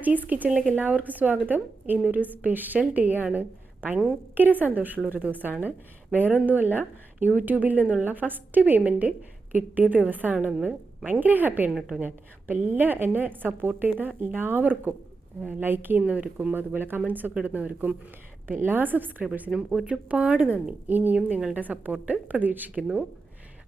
ഷാജീസ് കിച്ചണിലേക്ക് എല്ലാവർക്കും സ്വാഗതം. ഇന്നൊരു സ്പെഷ്യൽ ഡേ ആണ്. ഭയങ്കര സന്തോഷമുള്ളൊരു ദിവസമാണ്. വേറൊന്നുമല്ല, യൂട്യൂബിൽ നിന്നുള്ള ഫസ്റ്റ് പേയ്മെൻറ്റ് കിട്ടിയ ദിവസമാണെന്ന് ഭയങ്കര ഹാപ്പിയാണ് കേട്ടോ ഞാൻ. അപ്പം എന്നെ സപ്പോർട്ട് ചെയ്ത എല്ലാവർക്കും, ലൈക്ക് ചെയ്യുന്നവർക്കും അതുപോലെ കമൻസൊക്കെ ഇടുന്നവർക്കും എല്ലാ സബ്സ്ക്രൈബേഴ്സിനും ഒരുപാട് നന്ദി. ഇനിയും നിങ്ങളുടെ സപ്പോർട്ട് പ്രതീക്ഷിക്കുന്നു.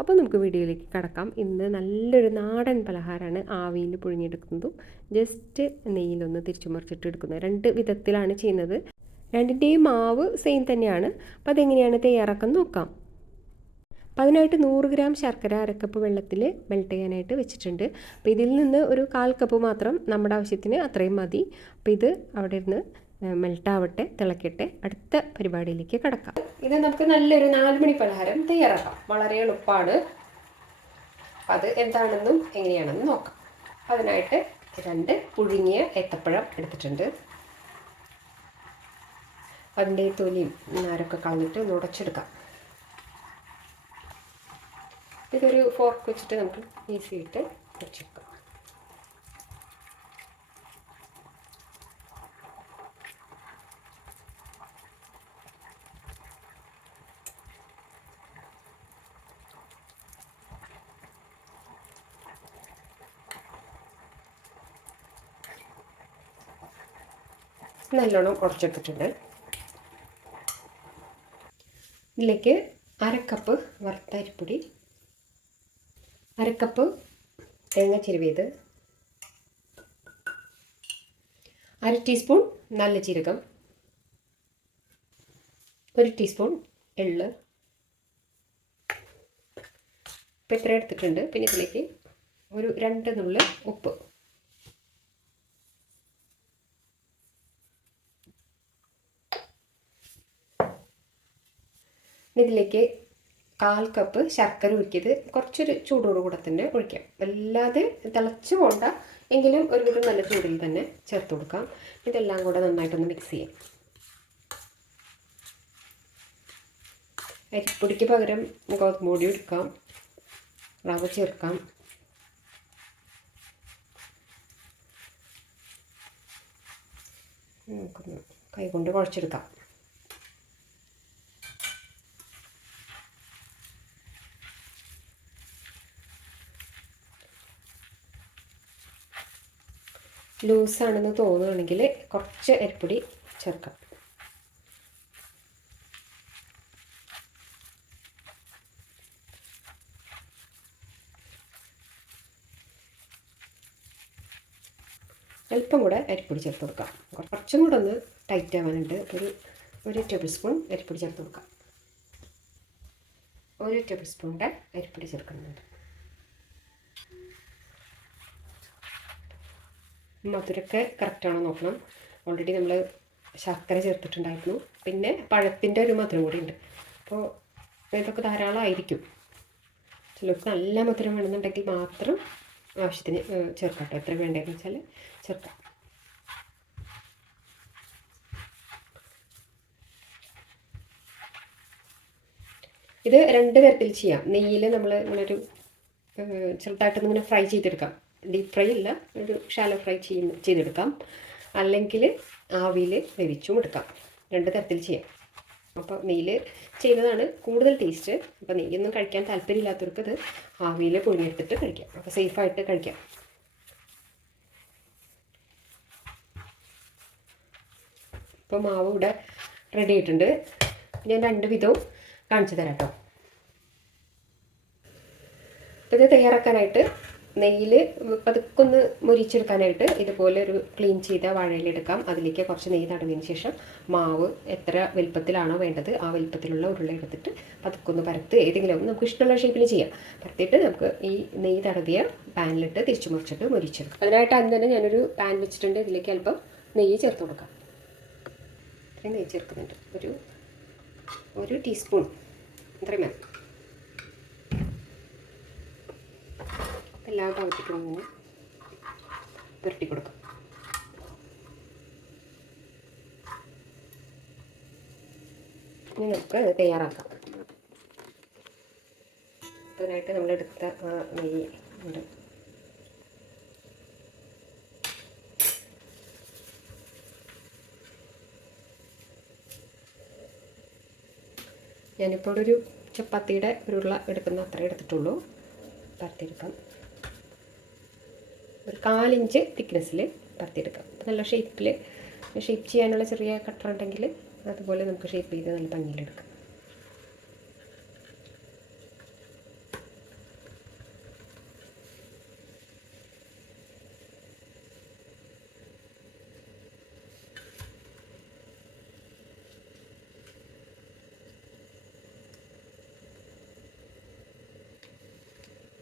അപ്പോൾ നമുക്ക് വീഡിയോയിലേക്ക് കടക്കാം. ഇന്ന് നല്ലൊരു നാടൻ പലഹാരമാണ് ആവിയിൽ പുഴുങ്ങിയെടുക്കുന്നതും ജസ്റ്റ് നെയ്യിലൊന്ന് തിരിച്ചു മറിച്ചിട്ട് എടുക്കുന്നത്. രണ്ട് വിധത്തിലാണ് ചെയ്യുന്നത്. രണ്ടിൻ്റെയും മാവ് സെയിം തന്നെയാണ്. അപ്പോൾ അതെങ്ങനെയാണ് തയ്യാറാക്കാൻ നോക്കാം. അപ്പോൾ അതിനായിട്ട് 100 ഗ്രാം ശർക്കര അരക്കപ്പ് വെള്ളത്തിൽ മെൽറ്റ് ചെയ്യാനായിട്ട് വെച്ചിട്ടുണ്ട്. അപ്പോൾ ഇതിൽ നിന്ന് ഒരു 1/4 കപ്പ് മാത്രം നമ്മുടെ ആവശ്യത്തിന് അത്രയും മതി. അപ്പോൾ ഇത് അവിടെ ഇരുന്ന് മെൽട്ടാവട്ടെ, തിളക്കട്ടെ. അടുത്ത പരിപാടിയിലേക്ക് കടക്കാം. ഇത് നമുക്ക് നല്ലൊരു 4 മണി പലഹാരം തയ്യാറാക്കാം. വളരെ എളുപ്പമാണ്. അത് എന്താണെന്നും എങ്ങനെയാണെന്നും നോക്കാം. അതിനായിട്ട് 2 പുഴുങ്ങിയ ഏത്തപ്പഴം എടുത്തിട്ടുണ്ട്. അതിൻ്റെ തൊലിയും നാരൊക്കെ കളഞ്ഞിട്ട് ഒന്ന് ഉടച്ചെടുക്കാം. ഇതൊരു ഫോർക്ക് വെച്ചിട്ട് നമുക്ക് ഈസിയായിട്ട് ഉടച്ചെടുക്കാം. നല്ലോണം ഉടച്ചെടുത്തിട്ടുണ്ട്. ഇതിലേക്ക് 1/2 കപ്പ് വറുത്ത അരിപ്പൊടി, 1/2 കപ്പ് തേങ്ങ ചിരവിയത്, 1/2 ടീസ്പൂൺ നല്ല ജീരകം, 1 ടീസ്പൂൺ എള്ള്. ഇപ്പം ഇത്ര എടുത്തിട്ടുണ്ട്. പിന്നെ ഇതിലേക്ക് ഒരു 2 നുള്ള് ഉപ്പ്. ഇതിലേക്ക് 1/4 കപ്പ് ശർക്കര ഉരുക്കിയത് കുറച്ചൊരു ചൂടോട് കൂടെ തന്നെ ഒഴിക്കാം. അല്ലാതെ തിളച്ച് പോണ്ട, എങ്കിലും ഒരുവിധം നല്ല ചൂടിൽ തന്നെ ചേർത്ത് കൊടുക്കാം. ഇതെല്ലാം കൂടെ നന്നായിട്ടൊന്ന് മിക്സ് ചെയ്യാം. അരിപ്പൊടിക്ക് പകരം ഗോതമ്പ് പൊടി എടുക്കാം, റവ ചേർക്കാം. നമുക്കൊന്ന് കൈകൊണ്ട് കുഴച്ചെടുക്കാം. ലൂസാണെന്ന് തോന്നുകയാണെങ്കിൽ കുറച്ച് അരിപ്പൊടി ചേർക്കാം. അല്പം കൂടെ അരിപ്പൊടി ചേർത്ത് കൊടുക്കാം. കുറച്ചും കൂടെ ഒന്ന് ടൈറ്റ് ആവാനുണ്ട്. ഒരു ടേബിൾ സ്പൂൺ അരിപ്പൊടി ചേർത്ത് കൊടുക്കാം. 1 ടേബിൾ സ്പൂണിൻ്റെ അരിപ്പൊടി ചേർക്കുന്നുണ്ട്. മധുരമൊക്കെ കറക്റ്റാണോ നോക്കണം. ഓൾറെഡി നമ്മൾ ശർക്കര ചേർത്തിട്ടുണ്ടായിരുന്നു. പിന്നെ പഴത്തിൻ്റെ ഒരു മധുരം കൂടി ഉണ്ട്. അപ്പോൾ ഇതൊക്കെ ധാരാളമായിരിക്കും. ചിലർക്ക് നല്ല മധുരം വേണമെന്നുണ്ടെങ്കിൽ മാത്രം ആവശ്യത്തിന് ചേർക്കാം കേട്ടോ. എത്ര വേണ്ടതെന്ന് വെച്ചാൽ ചേർക്കാം. ഇത് 2 തരത്തിൽ ചെയ്യാം. നെയ്യിൽ നമ്മൾ ഇങ്ങനൊരു ചെറുതായിട്ടൊന്നിങ്ങനെ ഫ്രൈ ചെയ്തെടുക്കാം. ഡീപ്പ് ഫ്രൈ അല്ല, ഒരു ഷാലോ ഫ്രൈ ചെയ്തെടുക്കാം. അല്ലെങ്കിൽ ആവിയിൽ വേവിച്ചും എടുക്കാം. 2 തരത്തിൽ ചെയ്യാം. അപ്പോൾ നെയ്യിൽ ചെയ്യുന്നതാണ് കൂടുതൽ ടേസ്റ്റ്. അപ്പോൾ നെയ്യൊന്നും കഴിക്കാൻ താല്പര്യമില്ലാത്തവർക്ക് ഇത് ആവിയിൽ പുഴുങ്ങിയെടുത്തിട്ട് കഴിക്കാം. അപ്പോൾ സേഫായിട്ട് കഴിക്കാം. ഇപ്പോൾ മാവ് ഇവിടെ റെഡി ആയിട്ടുണ്ട്. ഞാൻ 2 വിധവും കാണിച്ചു തരാം കേട്ടോ. അപ്പോൾ ഇത് തയ്യാറാക്കാനായിട്ട് നെയ്യിൽ പതുക്കൊന്ന് മുരിച്ചെടുക്കാനായിട്ട് ഇതുപോലെ ഒരു ക്ലീൻ ചെയ്ത വാഴയിലെടുക്കാം. അതിലേക്ക് കുറച്ച് നെയ്യ് തടവിയതിന് ശേഷം മാവ് എത്ര വലുപ്പത്തിലാണോ വേണ്ടത് ആ വലുപ്പത്തിലുള്ള ഉരുള എടുത്തിട്ട് പതുക്കൊന്ന് പരത്ത് ഏതെങ്കിലും നമുക്ക് ഇഷ്ടമുള്ള ഷേപ്പിൽ ചെയ്യാം. പരത്തിയിട്ട് നമുക്ക് ഈ നെയ്യ് തടവിയ പാനിലിട്ട് തിരിച്ചു മുറിച്ചിട്ട് മുരിച്ചെടുക്കാം. അതിനായിട്ട് ആദ്യം തന്നെ ഞാനൊരു പാൻ വെച്ചിട്ടുണ്ട്. ഇതിലേക്ക് അല്പം നെയ്യ് ചേർത്ത് കൊടുക്കാം. ഇത്രയും നെയ്യ് ചേർക്കുന്നുണ്ട്. ഒരു ടീസ്പൂൺ ഇത്രയും വേണം. എല്ലാ ഭാഗത്തേക്കും ഇങ്ങനെ പുരട്ടി കൊടുക്കാം. ഇനി നമുക്ക് തയ്യാറാക്കാം. അതിനായിട്ട് നമ്മളെടുത്ത നെയ്യ് ഉണ്ട്. ഞാനിപ്പോൾ ഒരു ചപ്പാത്തിയുടെ ഒരു ഉരുള എടുക്കുന്ന അത്ര എടുത്തിട്ടുള്ളൂ. പരത്തിയെടുക്കാം. ഒരു 1/4 ഇഞ്ച് തിക്നെസ്സിൽ പരത്തിയെടുക്കാം. നല്ല ഷേപ്പ് ചെയ്യാനുള്ള ചെറിയ കട്ടർ ഉണ്ടെങ്കിൽ അതുപോലെ നമുക്ക് ഷേപ്പ് ചെയ്ത് നല്ല ഭംഗിയിലെടുക്കാം.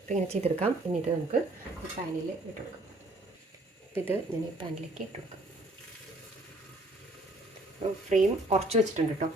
അപ്പോൾ ഇങ്ങനെ ചെയ്തെടുക്കാം. ഇനി ഇത് നമുക്ക് പാനിൽ ഇട്ടുകൊടുക്കാം. അപ്പോൾ ഇത് ഞാൻ ഈ പാനിലേക്ക് ഇട്ടുകൊടുക്കാം. ഫ്ലെയിം കുറച്ച് വെച്ചിട്ടുണ്ട് കേട്ടോ.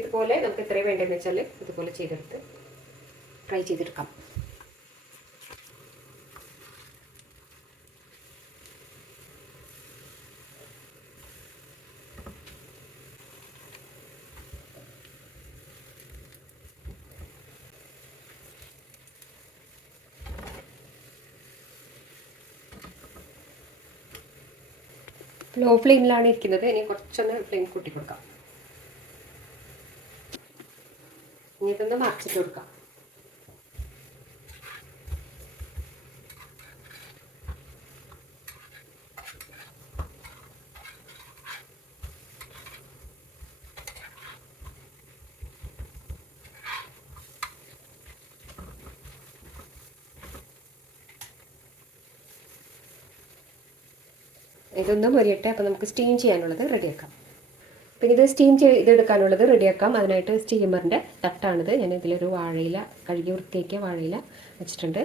ഇതുപോലെ നമുക്ക് എത്രയും വേണ്ടതെന്ന് വെച്ചാൽ ഇതുപോലെ ചെയ്തെടുത്ത് ഫ്രൈ ചെയ്തെടുക്കാം. ലോ ഫ്ലെയിമിലാണ് ഇരിക്കുന്നത്. ഇനി കുറച്ചൊന്ന് ഫ്ലെയിം കൂട്ടി കൊടുക്കാം. ഇനി ഇതൊന്ന് മറിച്ചിട്ട് കൊടുക്കാം. ഇതൊന്ന് മൊരിയട്ടെ. അപ്പോൾ നമുക്ക് സ്റ്റീം ചെയ്യാനുള്ളത് റെഡിയാക്കാം. പിന്നെ ഇത് സ്റ്റീം ചെയ്തെടുക്കാനുള്ളത് റെഡിയാക്കാം. അതിനായിട്ട് സ്റ്റീമറിൻ്റെ തട്ടാണിത്. ഞാൻ ഇതിലൊരു വാഴയില, കഴുകി വൃത്തിയാക്കിയ വാഴയില വെച്ചിട്ടുണ്ട്.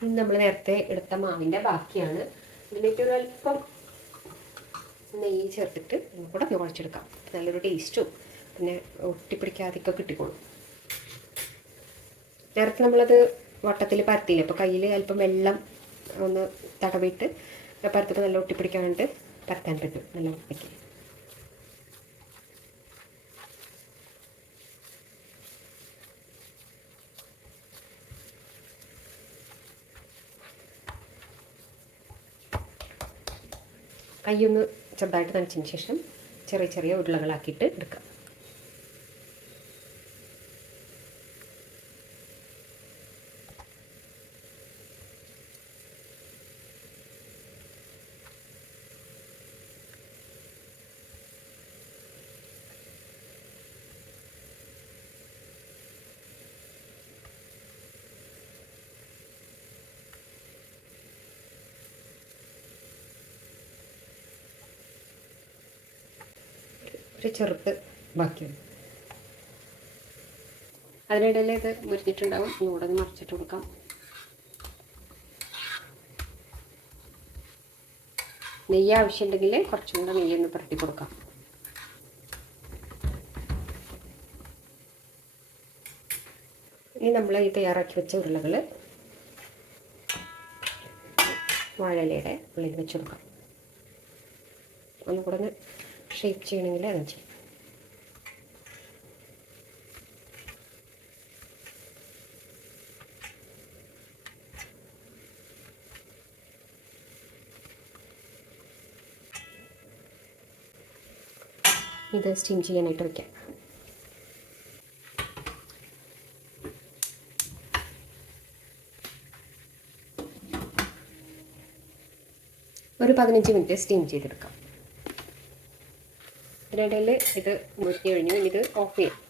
ഇത് നമ്മൾ നേരത്തെ എടുത്ത മാവിൻ്റെ ബാക്കിയാണ്. ഇതിലേക്ക് ഒരു അല്പം നെയ്യ് ചേർത്തിട്ട് കൂടെ കുഴച്ചെടുക്കാം. നല്ലൊരു ടേസ്റ്റും പിന്നെ ഒട്ടിപ്പിടിക്കാതെയൊക്കെ കിട്ടിക്കോളും. നേരത്തെ നമ്മളത് വട്ടത്തിൽ പരത്തിയില്ല. അപ്പോൾ കയ്യിൽ അല്പം വെള്ളം ഒന്ന് തടവിട്ട് പരത്തിപ്പോൾ നല്ല ഒട്ടിപ്പിടിക്കാണ്ട് പരത്താൻ പറ്റും. നല്ല ഒട്ടിക്ക്. കൈയൊന്ന് ചെറുതായിട്ട് നനച്ചതിന് ശേഷം ചെറിയ ചെറിയ ഉരുളകളാക്കിയിട്ട് എടുക്കാം. ഒരു ചെറുത്ത് ബാക്കിയാണ്. അതിനിടയിൽ ഇത് മുരിഞ്ഞിട്ടുണ്ടാവും. ഇവിടെ നിന്ന് മറിച്ചിട്ട് കൊടുക്കാം. നെയ്യ് ആവശ്യമുണ്ടെങ്കിൽ കുറച്ചും കൂടെ നെയ്യൊന്ന് പുരട്ടി കൊടുക്കാം. ഇനി നമ്മൾ ഈ തയ്യാറാക്കി വെച്ച ഉരുളകൾ വാഴയിലയുടെ ഉള്ളിൽ വെച്ച് കൊടുക്കാം. ഒന്നുകൂടെ ഒന്ന് ഷേപ്പ് ചെയ്യണമെങ്കിൽ അത് ചെയ്യും. ഇത് സ്റ്റീം ചെയ്യാനായിട്ട് വയ്ക്കാം. ഒരു 15 മിനിറ്റ് സ്റ്റീം ചെയ്തെടുക്കാം. ഇതിനിടയിൽ ഇത് മുരിഞ്ഞ് കഴിഞ്ഞു. ഇത് ഓഫ് ചെയ്യാം.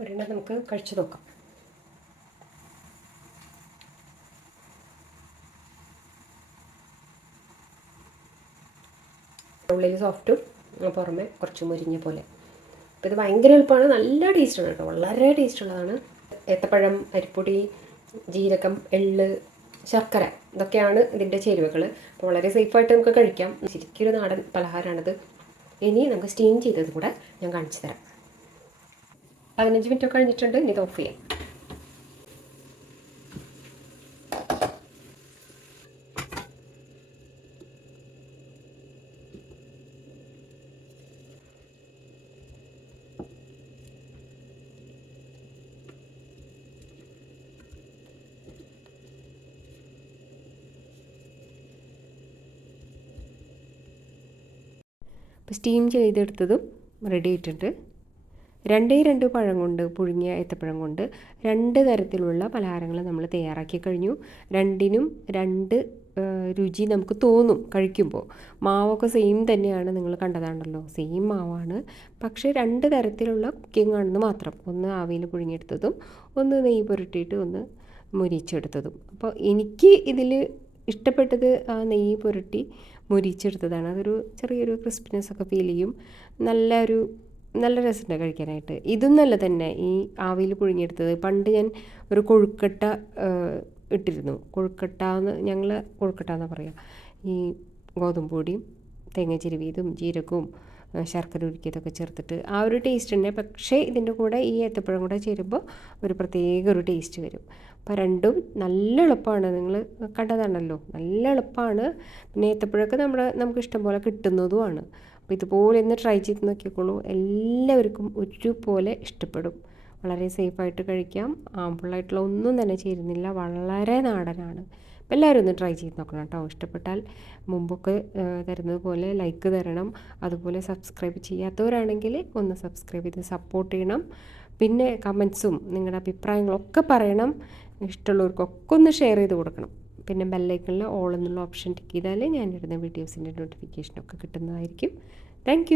ഒരെണ്ണം നമുക്ക് കഴിച്ചു നോക്കാം. ഉള്ളിൽ സോഫ്റ്റും പുറമെ കുറച്ച് മുരിഞ്ഞ പോലെ. അപ്പോൾ ഇത് ഭയങ്കര എളുപ്പമാണ്. നല്ല ടേസ്റ്റാണ് കേട്ടോ. വളരെ ടേസ്റ്റുള്ളതാണ്. ഏത്തപ്പഴം, അരിപ്പൊടി, ജീരകം, എള്ള്, ശർക്കര, ഇതൊക്കെയാണ് ഇതിൻ്റെ ചേരുവകൾ. അപ്പോൾ വളരെ സേഫായിട്ട് നമുക്ക് കഴിക്കാം. ശരിക്കും ഒരു നാടൻ പലഹാരമാണിത്. ഇനി നമുക്ക് സ്റ്റീം ചെയ്തത് കൂടെ ഞാൻ കാണിച്ചു തരാം. 15 മിനിറ്റൊക്കെ കഴിഞ്ഞിട്ടുണ്ട്. ഇനി ഇത് ഓഫ് ചെയ്യാം. അപ്പോൾ സ്റ്റീം ചെയ്തെടുത്തതും റെഡി ആയിട്ടുണ്ട്. 2 പഴം കൊണ്ട്, പുഴുങ്ങിയ ഏത്തപ്പഴം കൊണ്ട് 2 തരത്തിലുള്ള പലഹാരങ്ങൾ നമ്മൾ തയ്യാറാക്കി കഴിഞ്ഞു. രണ്ടിനും 2 രുചി നമുക്ക് തോന്നും കഴിക്കുമ്പോൾ. മാവൊക്കെ സെയിം തന്നെയാണ്, നിങ്ങൾ കണ്ടതാണല്ലോ, സെയിം മാവാണ്. പക്ഷേ 2 തരത്തിലുള്ള കുക്കിംഗ് ആണെന്ന് മാത്രം. ഒന്ന് ആവിയിൽ പുഴുങ്ങിയെടുത്തതും ഒന്ന് നെയ്യ് പുരട്ടിയിട്ട് ഒന്ന് മുരിച്ചെടുത്തതും. അപ്പോൾ എനിക്ക് ഇതിൽ ഇഷ്ടപ്പെട്ടത് ആ നെയ്യ് പുരട്ടി മുരിച്ചെടുത്തതാണ്. അതൊരു ചെറിയൊരു ക്രിസ്പിനെസ് ഒക്കെ ഫീൽ ചെയ്യും. നല്ല രസമുണ്ട് കഴിക്കാനായിട്ട്. ഇതും നല്ല തന്നെ, ഈ ആവിയിൽ പുഴുങ്ങിയെടുത്തത്. പണ്ട് ഞാൻ ഒരു കൊഴുക്കട്ട ഇട്ടിരുന്നു. കൊഴുക്കട്ടയെന്ന് ഞങ്ങൾ കൊഴുക്കട്ട എന്നാണ് പറയുക. ഈ ഗോതമ്പ് പൊടിയും തേങ്ങ ചിരവിയതും ജീരകവും ശർക്കര ഉരുക്കിയതൊക്കെ ചേർത്തിട്ട് ആ ഒരു ടേസ്റ്റ് തന്നെ. പക്ഷേ ഇതിൻ്റെ കൂടെ ഈ ഏത്തപ്പഴം കൂടെ ചേരുമ്പോൾ ഒരു പ്രത്യേക ഒരു ടേസ്റ്റ് വരും. അപ്പോൾ രണ്ടും നല്ല എളുപ്പമാണ്. നിങ്ങൾ കണ്ടതാണല്ലോ, നല്ല എളുപ്പമാണ്. പിന്നെ ഏത്തപ്പഴമൊക്കെ നമുക്ക് ഇഷ്ടം പോലെ കിട്ടുന്നതുമാണ്. അപ്പോൾ ഇതുപോലെ ഒന്ന് ട്രൈ ചെയ്ത് നോക്കിക്കോളൂ. എല്ലാവർക്കും ഒരുപോലെ ഇഷ്ടപ്പെടും. വളരെ സേഫായിട്ട് കഴിക്കാം. ആംപിളായിട്ടുള്ള ഒന്നും തന്നെ ചേരുന്നില്ല. വളരെ നാടനാണ്. അപ്പോൾ എല്ലാവരും ഒന്ന് ട്രൈ ചെയ്ത് നോക്കണം കേട്ടോ. ഇഷ്ടപ്പെട്ടാൽ മുമ്പൊക്കെ തരുന്നത് പോലെ ലൈക്ക് തരണം. അതുപോലെ സബ്സ്ക്രൈബ് ചെയ്യാത്തവരാണെങ്കിൽ ഒന്ന് സബ്സ്ക്രൈബ് ചെയ്ത് സപ്പോർട്ട് ചെയ്യണം. പിന്നെ കമൻസും നിങ്ങളുടെ അഭിപ്രായങ്ങളൊക്കെ പറയണം. ഇഷ്ടമുള്ളവർക്കൊക്കെ ഒന്ന് ഷെയർ ചെയ്ത് കൊടുക്കണം. പിന്നെ ബെല്ലൈക്കണിൽ ഓൾ എന്നുള്ള ഓപ്ഷൻ ടിക്ക് ചെയ്താൽ ഞാനിടുന്ന വീഡിയോസിൻ്റെ നോട്ടിഫിക്കേഷനൊക്കെ കിട്ടുന്നതായിരിക്കും. താങ്ക്